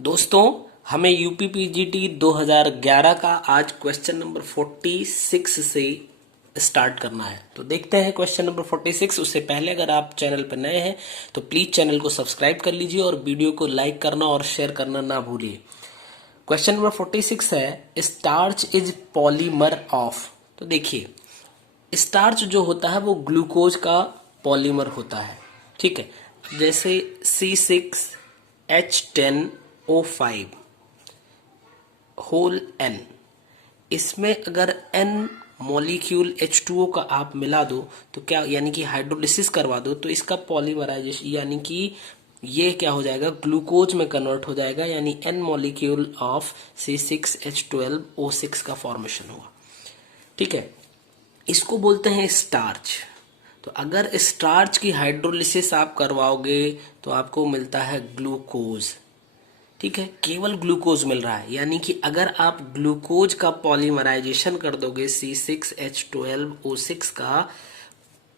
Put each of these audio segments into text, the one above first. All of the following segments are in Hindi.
दोस्तों, हमें यूपीपीजीटी 2011 का आज क्वेश्चन नंबर 46 से स्टार्ट करना है। तो देखते हैं क्वेश्चन नंबर 46। उससे पहले अगर आप चैनल पर नए हैं तो प्लीज चैनल को सब्सक्राइब कर लीजिए और वीडियो को लाइक करना और शेयर करना ना भूलिए। क्वेश्चन नंबर 46 है, स्टार्च इज पॉलीमर ऑफ। तो देखिए, स्टार्च जो होता है वो ग्लूकोज का पॉलीमर होता है, ठीक है। जैसे C6H10O5 होल N, इसमें अगर N मॉलिक्यूल H2O का आप मिला दो तो क्या, यानी कि हाइड्रोलिसिस करवा दो, तो इसका पॉलीमराइजेशन यानी कि ये क्या हो जाएगा, ग्लूकोज में कन्वर्ट हो जाएगा, यानी N मॉलिक्यूल ऑफ C6H12O6 का फॉर्मेशन हुआ, ठीक है। इसको बोलते हैं स्टार्च। तो अगर स्टार्च की हाइड्रोलिसिस आप करवाओगे तो आपको मिलता है ग्लूकोज, ठीक है। केवल ग्लूकोज मिल रहा है, यानी कि अगर आप ग्लूकोज का पॉलीमराइजेशन कर दोगे, C6H12O6 का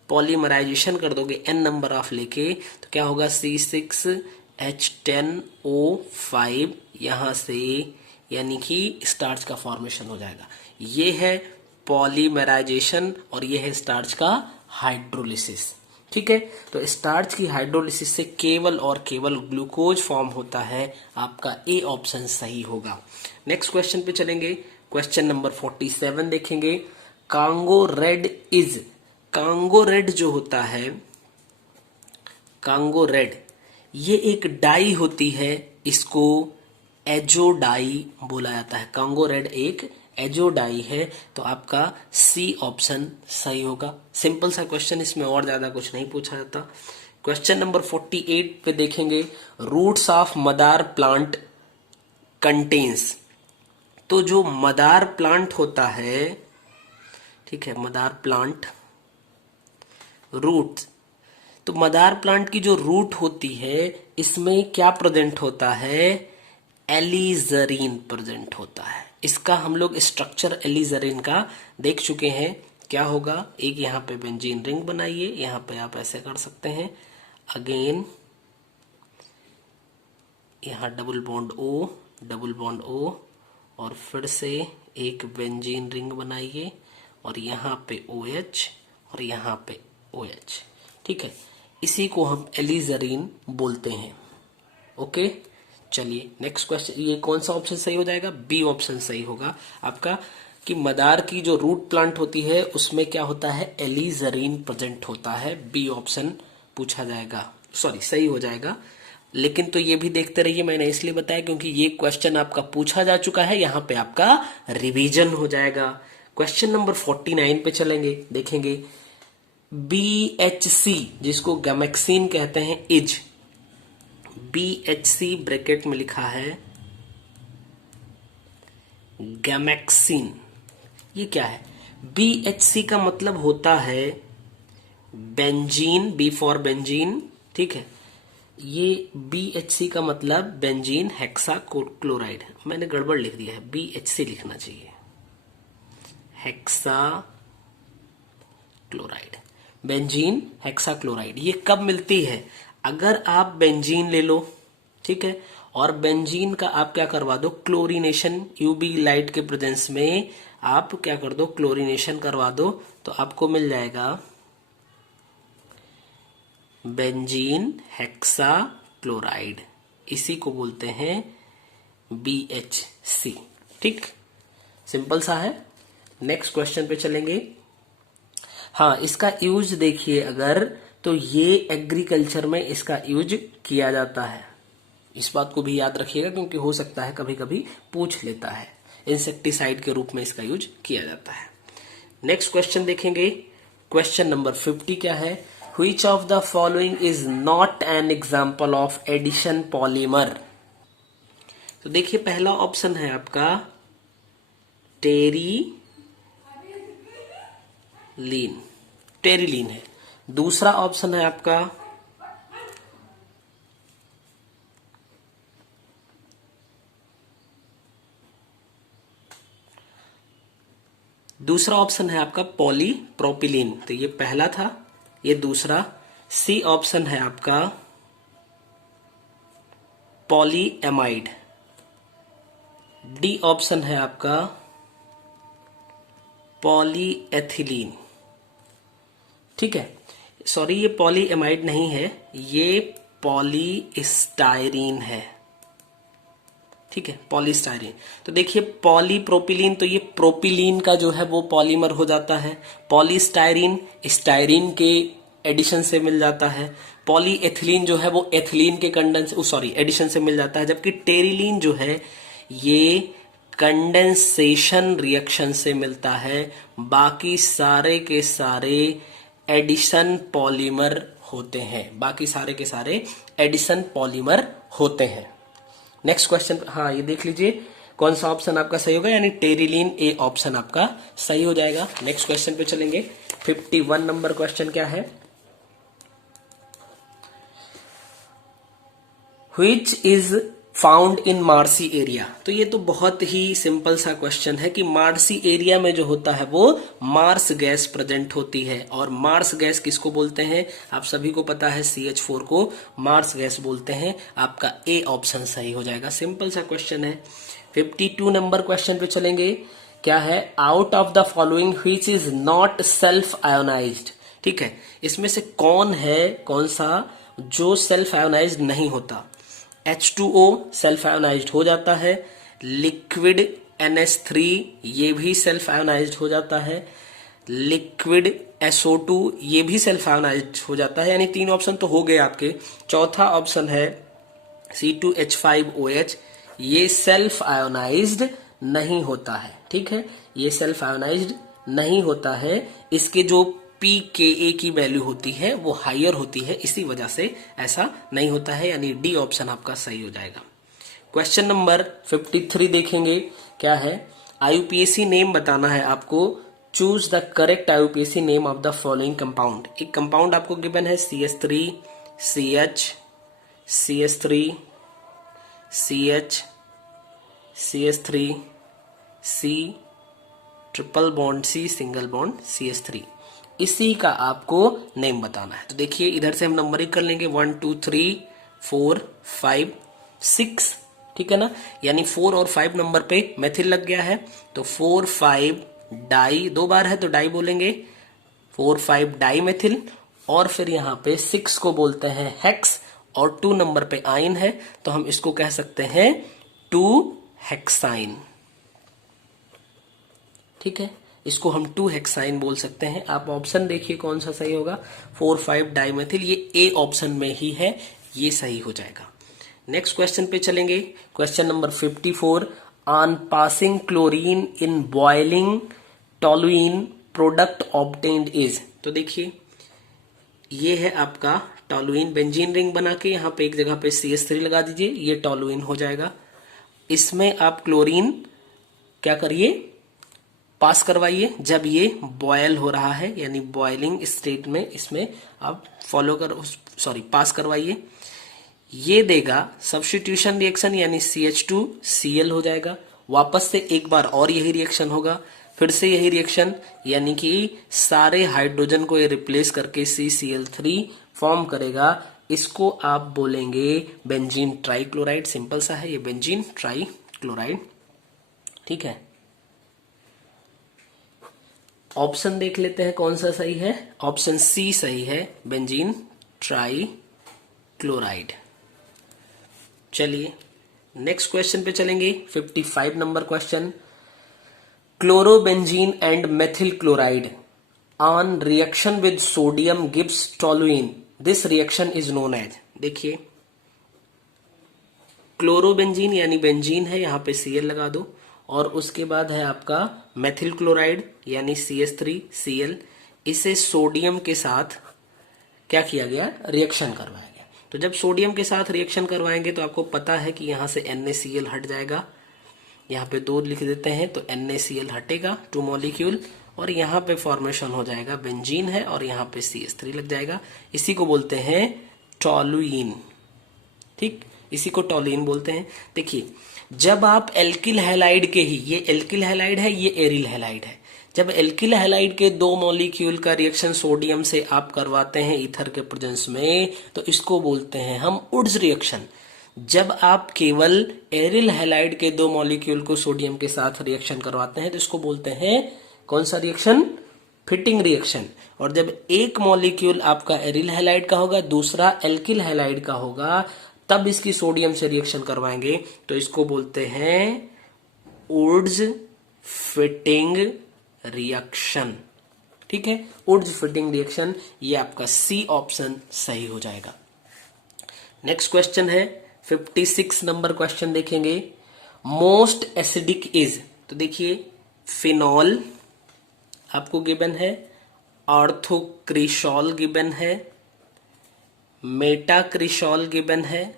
पॉलीमराइजेशन कर दोगे N नंबर ऑफ लेके, तो क्या होगा, C6H10O5 यहां से, यानी कि स्टार्च का फॉर्मेशन हो जाएगा। ये है पॉलीमराइजेशन और ये है स्टार्च का हाइड्रोलिसिस, ठीक है। तो स्टार्च की हाइड्रोलिसिस से केवल और केवल ग्लूकोज फॉर्म होता है। आपका ए ऑप्शन सही होगा। नेक्स्ट क्वेश्चन पे चलेंगे। क्वेश्चन नंबर 47 देखेंगे। Congo red is, Congo red जो होता है, कांगो रेड, ये एक डाई होती है, इसको एजोडाई बोला जाता है। कांगो रेड एक एजोडाई है, तो आपका सी ऑप्शन सही होगा। सिंपल सा क्वेश्चन, इसमें और ज्यादा कुछ नहीं पूछा जाता। क्वेश्चन नंबर 48 पे देखेंगे। रूट्स ऑफ मदार प्लांट कंटेन्स। तो जो मदार प्लांट होता है, ठीक है, मदार प्लांट रूट, तो मदार प्लांट की जो रूट होती है इसमें क्या प्रेजेंट होता है, एलिजरीन प्रेजेंट होता है। इसका हम लोग स्ट्रक्चर एलिजरीन का देख चुके हैं। क्या होगा, एक यहाँ पे बेंजीन रिंग बनाइए, यहाँ पे आप ऐसे कर सकते हैं, अगेन यहाँ double bond O, double bond O, और फिर से एक बेंजीन रिंग बनाइए, और यहाँ पे OH और यहाँ पे OH, ठीक है। इसी को हम एलिजरीन बोलते हैं। ओके, चलिए नेक्स्ट क्वेश्चन। ये कौन सा ऑप्शन सही हो जाएगा, बी ऑप्शन सही होगा आपका, कि मदार की जो रूट प्लांट होती है उसमें क्या होता है, एलिजरीन प्रेजेंट होता है। बी ऑप्शन पूछा जाएगा, सॉरी सही हो जाएगा। लेकिन तो ये भी देखते रहिए, मैंने इसलिए बताया क्योंकि ये क्वेश्चन आपका पूछा जा चुका है, यहाँ पे आपका रिवीजन हो जाएगा। क्वेश्चन नंबर 49 पे चलेंगे, देखेंगे। BHC जिसको गैमेक्सिन कहते हैं, इज, BHC ब्रैकेट में लिखा है गैमेक्सिन। ये क्या है, BHC का मतलब होता है बेंजीन, बी फॉर बेंजीन, ठीक है। ये BHC का मतलब बेंजीन हेक्सा क्लोराइड है। मैंने गड़बड़ लिख दिया है, BHC लिखना चाहिए, hexa chloride, benzene hexa chloride. ये कब मिलती है, अगर आप बेंजीन ले लो, ठीक है, और बेंजीन का आप क्या करवा दो, क्लोरीनेशन, यूवी लाइट के प्रेजेंस में आप क्या कर दो, क्लोरीनेशन करवा दो, तो आपको मिल जाएगा बेंजीन हेक्सा क्लोराइड। इसी को बोलते हैं BHC, ठीक, सिंपल सा है। नेक्स्ट क्वेश्चन पे चलेंगे। हाँ, इसका यूज देखिए अगर, तो ये एग्रीकल्चर में इसका यूज किया जाता है। इस बात को भी याद रखिएगा क्योंकि हो सकता है कभी कभी पूछ लेता है। इंसेक्टिसाइड के रूप में इसका यूज किया जाता है। नेक्स्ट क्वेश्चन देखेंगे। क्वेश्चन नंबर 50 क्या है, which of the following is not an example of addition polymer. तो देखिए, पहला ऑप्शन है आपका टेरिलीन, टेरिलीन है। दूसरा ऑप्शन है आपका पॉलीप्रोपिलीन। तो ये पहला था, ये दूसरा। सी ऑप्शन है आपका पॉलीएमाइड, डी ऑप्शन है आपका पॉलीएथिलीन। ठीक है, सॉरी ये पॉलीएमाइड नहीं है, ये पॉलीस्टायरीन है। ठीक है, पॉलीस्टायरीन। तो देखिए पॉलीप्रोपिलीन, तो ये प्रोपिलीन का जो है वो पॉलीमर हो जाता है। पॉलीस्टायरीन स्टायरीन के एडिशन से मिल जाता है। पॉलीएथिलीन जो है वो एथिलीन के एडिशन से मिल जाता है। जबकि टेरिलीन जो है ये कंडेंसेशन रिएक्शन से मिलता है। बाकी सारे के सारे एडिशन पॉलीमर होते हैं, बाकी सारे के सारे एडिशन पॉलीमर होते हैं। नेक्स्ट क्वेश्चन, हाँ ये देख लीजिए कौन सा ऑप्शन आपका सही होगा, यानी टेरिलीन ए ऑप्शन आपका सही हो जाएगा। नेक्स्ट क्वेश्चन पे चलेंगे। 51 नंबर क्वेश्चन क्या है, which is found in marshy area. तो ये तो बहुत ही सिंपल सा क्वेश्चन है कि मार्सी एरिया में जो होता है वो मार्स गैस प्रेजेंट होती है। और मार्स गैस किसको बोलते हैं, आप सभी को पता है CH4 को मार्स गैस बोलते हैं। आपका ए ऑप्शन सही हो जाएगा, सिंपल सा क्वेश्चन है। 52 नंबर क्वेश्चन पे चलेंगे। क्या है, out of the following which is not self ionised. ठीक है, इसमें से कौन सा जो सेल्फ आयोनाइज्ड नहीं होता। H2O सेल्फ आयोनाइज्ड हो जाता है। लिक्विड NH3 ये भी सेल्फ आयोनाइज्ड हो जाता है। लिक्विड SO2 ये भी सेल्फ आयोनाइज्ड हो जाता है। यानी 3 ऑप्शन तो हो गए आपके। चौथा ऑप्शन है C2H5OH, ये सेल्फ आयोनाइज्ड नहीं होता है। ठीक है, ये सेल्फ आयोनाइज्ड नहीं होता है। इसके जो pKa की वैल्यू होती है वो हायर होती है, इसी वजह से ऐसा नहीं होता है। यानी डी ऑप्शन आपका सही हो जाएगा। क्वेश्चन नंबर 53 देखेंगे। क्या है, IUPAC नेम बताना है आपको। Choose the correct IUPAC name of the following compound. एक कंपाउंड आपको गिवन है CH3 CH CH3 CH CH3 C triple bond C single bond CH3, इसी का आपको नेम बताना है। तो देखिए इधर से हम नंबरिंग कर लेंगे 1 2 3 4 5 6। ठीक है ना, यानी 4 और 5 नंबर पे मेथिल लग गया है। तो 4 5 डाई, 2 बार है तो डाई बोलेंगे, 4 5 डाई मेथिल। और फिर यहाँ पे 6 को बोलते हैं हेक्स, और 2 नंबर पे आइन है तो हम इसको कह सकते हैं 2 हेक्साइन। ठीक है, इसको हम 2 हेक्साइन बोल सकते हैं। आप ऑप्शन देखिए कौन सा सही होगा। 4 5 डाइमेथिल, ये ए ऑप्शन में ही है, ये सही हो जाएगा। नेक्स्ट क्वेश्चन पे चलेंगे। Question number 54, on passing chlorine in boiling toluene product obtained is. तो देखिए ये है आपका टॉलुइन, बेंजीन रिंग बना के यहाँ पे एक जगह पे CH3 लगा दीजिए, ये टॉलुइन हो जाएगा। इसमें आप क्लोरीन क्या करिए, पास करवाइए जब ये बॉयल हो रहा है, यानी बॉइलिंग स्टेट में इसमें आप पास करवाइए। ये देगा सब्स्टिट्यूशन रिएक्शन, यानी CH2Cl हो जाएगा। वापस से एक बार और यही रिएक्शन होगा, फिर से यही रिएक्शन, यानी कि सारे हाइड्रोजन को ये रिप्लेस करके CCl3 फॉर्म करेगा। इसको आप बोलेंगे बेंजीन ट्राइक्लोराइड। सिंपल सा है, ये बेंजीन ट्राइक्लोराइड। ठीक है, ऑप्शन देख लेते हैं कौन सा सही है। ऑप्शन सी सही है, बेंजीन ट्राइक्लोराइड। चलिए नेक्स्ट क्वेश्चन पे चलेंगे। 55 number question, chlorobenzene and methyl chloride on reaction with sodium gives toluene, this reaction is known as. देखिए क्लोरोबेंजीन यानी बेंजीन है, यहां पे Cl लगा दो, और उसके बाद है आपका मेथिल क्लोराइड यानी CH3Cl। इसे सोडियम के साथ क्या किया गया, रिएक्शन करवाया गया। तो जब सोडियम के साथ रिएक्शन करवाएंगे तो आपको पता है कि यहां से NaCl हट जाएगा, यहाँ पे 2 लिख देते हैं तो NaCl हटेगा 2 मॉलिक्यूल, और यहाँ पे फॉर्मेशन हो जाएगा बेंजीन है और यहाँ पे CH3 लग जाएगा। इसी को बोलते हैं टॉलुइन। ठीक, इसी को टॉलुइन बोलते हैं। देखिए जब आप एल्किल हैलाइड के ही, ये एल्किल हैलाइड है, ये एरिल हैलाइड है, जब एल्किल हैलाइड के 2 मॉलिक्यूल का रिएक्शन सोडियम से आप करवाते हैं ईथर के प्रेजेंस में, तो इसको बोलते हैं हम उड्स रिएक्शन। जब आप केवल एरिल हैलाइड के 2 मॉलिक्यूल को सोडियम के साथ रिएक्शन करवाते हैं तो इसको बोलते हैं कौन सा रिएक्शन? Fitting reaction. और जब एक मॉलिक्यूल आपका एरिल हैलाइड का होगा, दूसरा एल्किल हैलाइड का होगा, तब इसकी सोडियम से रिएक्शन करवाएंगे तो इसको बोलते हैं वुड्स फिटिंग रिएक्शन। ठीक है, वुड्स फिटिंग रिएक्शन, ये आपका सी ऑप्शन सही हो जाएगा। नेक्स्ट क्वेश्चन है 56 नंबर क्वेश्चन देखेंगे। मोस्ट एसिडिक इज, तो देखिए फिनॉल आपको गिवन है, ऑर्थोक्रिशॉल गिवन है, मेटाक्रिशॉल गिवन है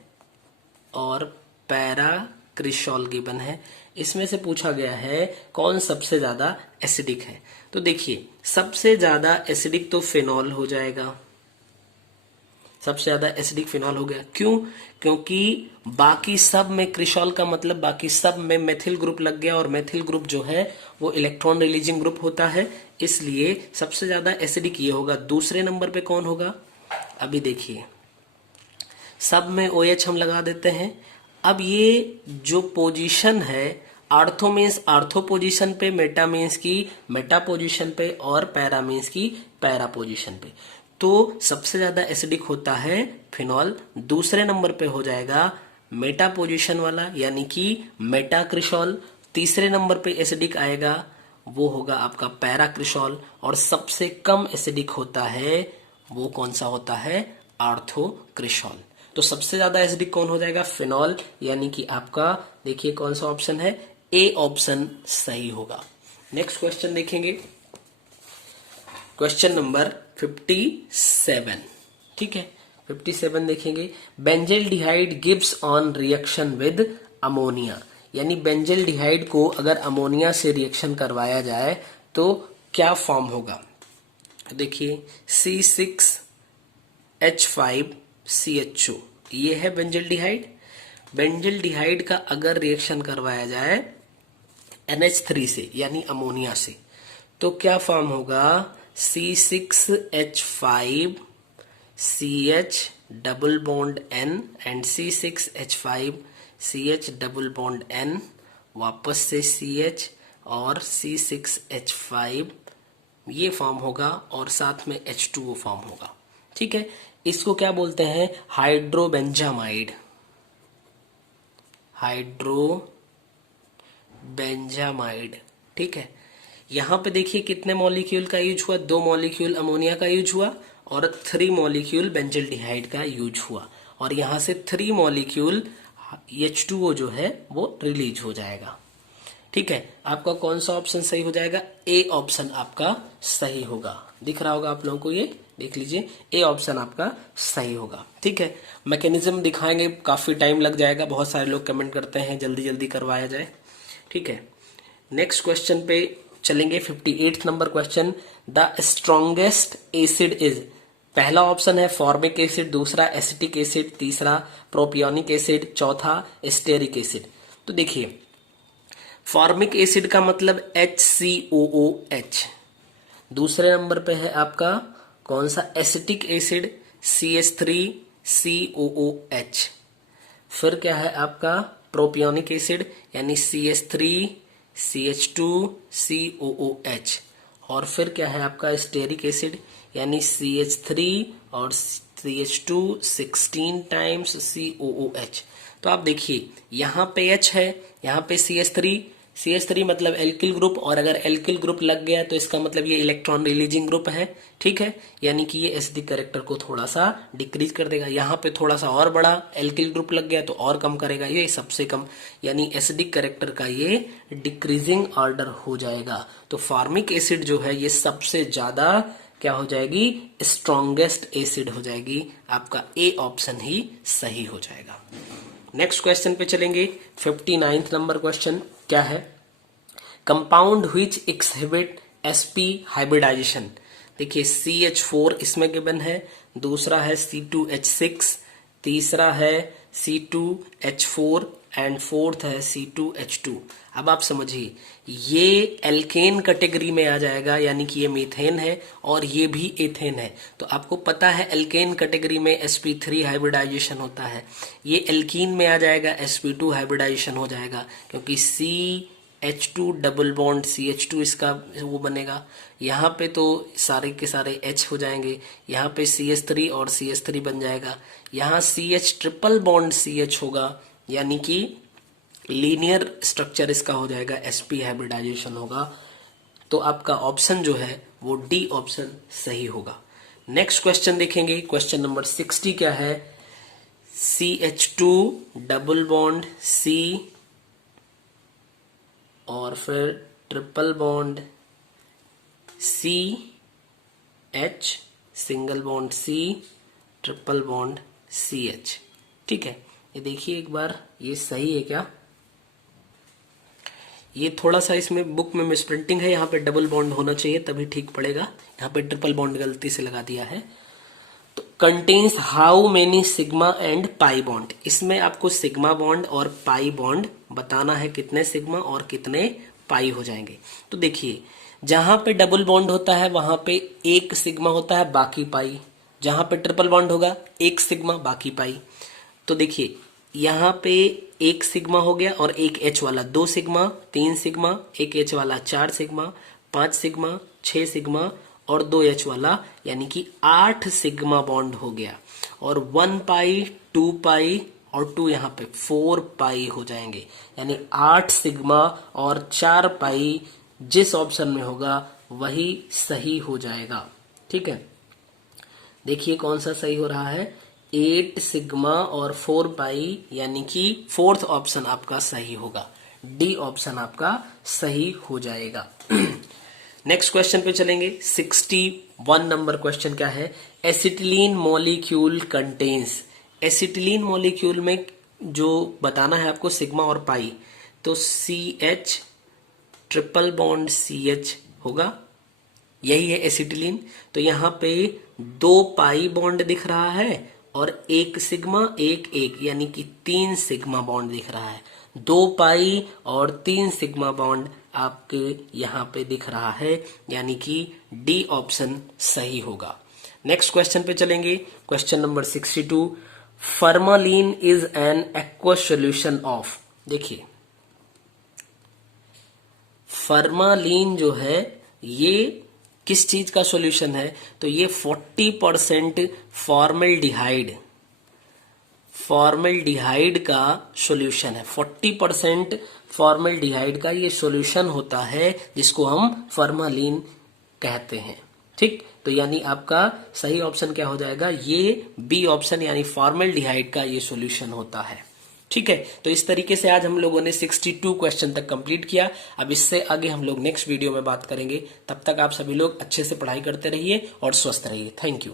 और पैराक्रिशॉल गिवन है। इसमें से पूछा गया है कौन सबसे ज्यादा एसिडिक है। तो देखिए सबसे ज्यादा एसिडिक तो फिनॉल हो जाएगा, सबसे ज्यादा एसिडिक फिनॉल हो गया। क्यों? क्योंकि बाकी सब में क्रिशॉल का मतलब बाकी सब में मेथिल ग्रुप लग गया और मेथिल ग्रुप जो है वो इलेक्ट्रॉन रिलीजिंग ग्रुप होता है, इसलिए सबसे ज्यादा एसिडिक ये होगा। दूसरे नंबर पे कौन होगा? अभी देखिए सब में OH हम लगा देते हैं। अब ये जो पोजीशन है, आर्थो मीन्स आर्थो पोजीशन पे, मेटा मीन्स की मेटा पोजीशन पे और पैरा मीन्स की पैरा पोजीशन पे, तो सबसे ज्यादा एसिडिक होता है फिनॉल। दूसरे नंबर पे हो जाएगा मेटा पोजीशन वाला यानी कि मेटाक्रिशॉल। तीसरे नंबर पे एसिडिक आएगा वो होगा आपका पैराक्रिशॉल। और सबसे कम एसिडिक होता है वो कौन सा होता है? आर्थोक्रिशॉल। तो सबसे ज्यादा एसिडिक कौन हो जाएगा? फिनॉल, यानी कि आपका देखिए कौन सा ऑप्शन है? ए ऑप्शन सही होगा। नेक्स्ट क्वेश्चन देखेंगे, क्वेश्चन नंबर 57। ठीक है, 57 देखेंगे। Benzaldehyde gives on reaction with ammonia, यानी बेंजल्डिहाइड को अगर अमोनिया से रिएक्शन करवाया जाए तो क्या फॉर्म होगा? देखिए C6H5CHO, ये है बेंजल्डिहाइड। बेंजल्डिहाइड का अगर रिएक्शन करवाया जाए NH3 से यानी अमोनिया से तो क्या फॉर्म होगा? C6H5CH double bond N and C6H5CH double bond N, वापस से CH और C6H5 ये फॉर्म होगा और साथ में H2O फॉर्म होगा। ठीक है, इसको क्या बोलते हैं? हाइड्रोबेंजामाइड। हाइड्रोबेंजामाइड। ठीक है, यहां पे देखिए कितने मॉलिक्यूल का यूज हुआ? 2 मॉलिक्यूल अमोनिया का यूज हुआ और 3 मॉलिक्यूल बेंजल्डिहाइड का यूज हुआ, और यहां से 3 मॉलिक्यूल H2O जो है वो रिलीज हो जाएगा। ठीक है, आपका कौन सा ऑप्शन सही हो जाएगा? ए ऑप्शन आपका सही होगा। दिख रहा होगा आप लोगों को, ये देख लीजिए, ए ऑप्शन आपका सही होगा। ठीक है, मैकेनिज्म दिखाएंगे, काफी टाइम लग जाएगा, बहुत सारे लोग कमेंट करते हैं जल्दी जल्दी करवाया जाए। ठीक है, नेक्स्ट क्वेश्चन पे चलेंगे। 58 number question. The strongest acid is, पहला ऑप्शन है फॉर्मिक एसिड, दूसरा एसिटिक एसिड, तीसरा प्रोपियोनिक एसिड, चौथा स्टेरिक एसिड। तो देखिए फॉर्मिक एसिड का मतलब HCOOH। दूसरे नंबर पे है आपका कौन सा? Acetic acid CH3COOH। फिर क्या है आपका? प्रोपियोनिक एसिड यानी CH3CH2COOH। और फिर क्या है आपका? स्टेरिक एसिड यानी CH3 और CH2 16 टाइम्स COOH। तो आप देखिए यहाँ पे H है, यहाँ पे CH3 मतलब एल्किल ग्रुप, और अगर एल्किल ग्रुप लग गया तो इसका मतलब ये इलेक्ट्रॉन रिलीजिंग ग्रुप है। ठीक है, यानी कि ये एसिडिक कैरेक्टर को थोड़ा सा डिक्रीज कर देगा। यहाँ पे थोड़ा सा और बड़ा एल्किल ग्रुप लग गया तो और कम करेगा, ये सबसे कम, यानी एसिडिक कैरेक्टर का ये डिक्रीजिंग ऑर्डर हो जाएगा। तो फॉर्मिक एसिड जो है ये सबसे ज्यादा क्या हो जाएगी? स्ट्रॉन्गेस्ट एसिड हो जाएगी। आपका ए ऑप्शन ही सही हो जाएगा। नेक्स्ट क्वेश्चन पे चलेंगे। 59 नंबर क्वेश्चन क्या है? Compound which exhibit sp hybridisation. देखिए CH4 इसमें गिवन है, दूसरा है C2H6, तीसरा है C2H4 एंड फोर्थ है C2H2। अब आप समझिए ये एल्केन कैटेगरी में आ जाएगा, यानी कि ये मीथेन है और ये भी एथेन है। तो आपको पता है एल्केन कैटेगरी में sp3 हाइब्रिडाइजेशन होता है, ये एल्कीन में आ जाएगा sp2 हाइब्रिडाइजेशन हो जाएगा, क्योंकि CH2 डबल बॉन्ड CH2 इसका वो बनेगा। यहाँ पे तो सारे के सारे H हो जाएंगे, यहाँ पे CH3 और CH3 बन जाएगा, यहाँ CH ट्रिपल बॉन्ड CH होगा, यानी कि लीनियर स्ट्रक्चर इसका हो जाएगा, sp हाइब्रिडाइजेशन होगा। तो आपका ऑप्शन जो है वो डी ऑप्शन सही होगा। नेक्स्ट क्वेश्चन देखेंगे, क्वेश्चन नंबर 60 क्या है, CH2 डबल बॉन्ड C और फिर triple bond CH, single bond C, triple bond CH। ठीक है, ये देखिए एक बार, ये सही है क्या? ये थोड़ा सा इसमें बुक में मिसप्रिंटिंग है, यहाँ पे डबल बॉन्ड होना चाहिए तभी ठीक पड़ेगा, यहाँ पे ट्रिपल बॉन्ड गलती से लगा दिया है। तो contains how many sigma and pi bond, इसमें आपको सिग्मा बॉन्ड और पाई बॉन्ड बताना है, कितने सिग्मा और कितने पाई हो जाएंगे। तो देखिए जहां पे डबल बॉन्ड होता है वहां पे एक सिग्मा होता है बाकी पाई, जहां पे ट्रिपल बॉन्ड होगा एक सिग्मा बाकी पाई। तो देखिए यहाँ पे एक सिग्मा हो गया और एक H वाला, 2 सिग्मा, 3 सिग्मा, एक H वाला 4 सिग्मा, 5 सिग्मा, 6 सिग्मा और 2 H वाला, यानी कि 8 सिग्मा बॉन्ड हो गया। और 1 पाई, 2 पाई और 2 यहाँ पे 4 पाई हो जाएंगे, यानी 8 सिग्मा और 4 पाई जिस ऑप्शन में होगा वही सही हो जाएगा। ठीक है, देखिए कौन सा सही हो रहा है, 8 सिग्मा और 4 पाई, यानी कि फोर्थ ऑप्शन आपका सही होगा, डी ऑप्शन आपका सही हो जाएगा। नेक्स्ट क्वेश्चन पे चलेंगे, 61 नंबर क्वेश्चन क्या है, acetylene molecule contains, acetylene molecule में जो बताना है आपको सिग्मा और पाई, तो CH ट्रिपल बॉन्ड CH होगा, यही है एसिटिलीन। तो यहाँ पे 2 पाई बॉन्ड दिख रहा है और एक सिग्मा एक एक, यानी कि 3 सिग्मा बॉन्ड दिख रहा है, 2 पाई और 3 सिग्मा बॉन्ड आपके यहाँ पे दिख रहा है, यानी कि डी ऑप्शन सही होगा। नेक्स्ट क्वेश्चन पे चलेंगे, question number 62, formalin is an aqueous solution of, देखिए फॉर्मालिन जो है ये किस चीज का सॉल्यूशन है, तो ये 40% फॉर्मल्डिहाइड का सॉल्यूशन है, 40% फॉर्मल्डिहाइड का ये सॉल्यूशन होता है जिसको हम फॉर्मालिन कहते हैं। ठीक, तो यानी आपका सही ऑप्शन क्या हो जाएगा, ये बी ऑप्शन, यानी फॉर्मल्डिहाइड का ये सॉल्यूशन होता है। ठीक है, तो इस तरीके से आज हम लोगों ने 62 क्वेश्चन तक कंप्लीट किया। अब इससे आगे हम लोग नेक्स्ट वीडियो में बात करेंगे। तब तक आप सभी लोग अच्छे से पढ़ाई करते रहिए और स्वस्थ रहिए। Thank you.